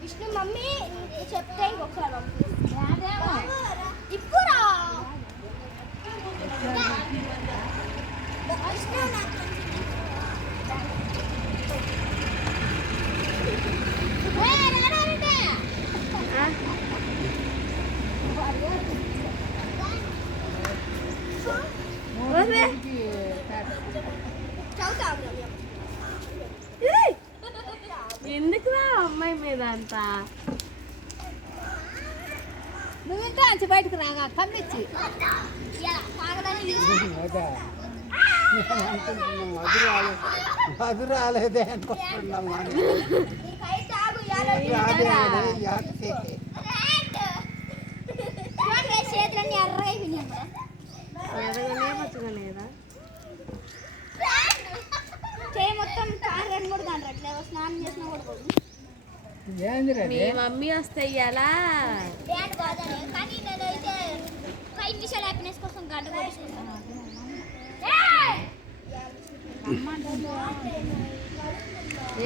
Vishnu mummy చెప్తే ఇంకొకసారి ఇప్పుడా ఎందుకురా అమ్మాయి మీద అంతా నువ్వింటా అంచి బయటకు రాగా కమ్మిచ్చి మధు రాలేదే అనుకుంటున్నాం చేతులన్నీ ఎర్రగా ఎదగనే మచ్చగనేదా చేయి మొత్తం కారు కూడా దాని అట్లా స్నానం చేసినా కూడా పోదు మీ మమ్మీ వస్తే ఇయ్యాలా కానీ నేనైతే 5 నిమిషాలు హ్యాపీనెస్ కోసం గంట కొట్టుకుంటాను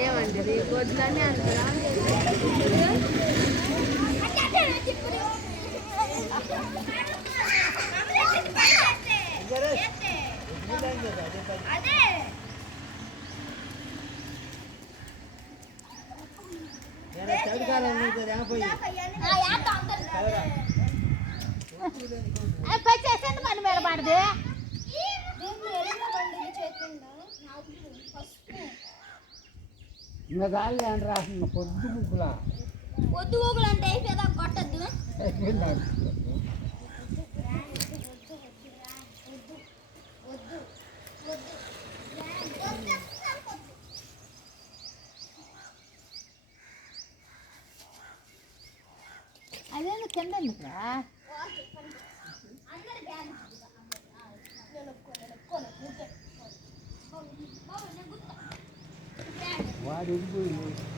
ఏమంటది గొడ్లన్నీ అంతరా అదే చేసేది మన మీద పడదు ఇంకా గాలి అని రాసిన పొద్దు ముగ్గులా పొద్దు ఊగులు అంటే అయిపోయేదా కొట్టద్దు అదేందు కింద ఎందుకురా వాడు వెళ్ళిపోయి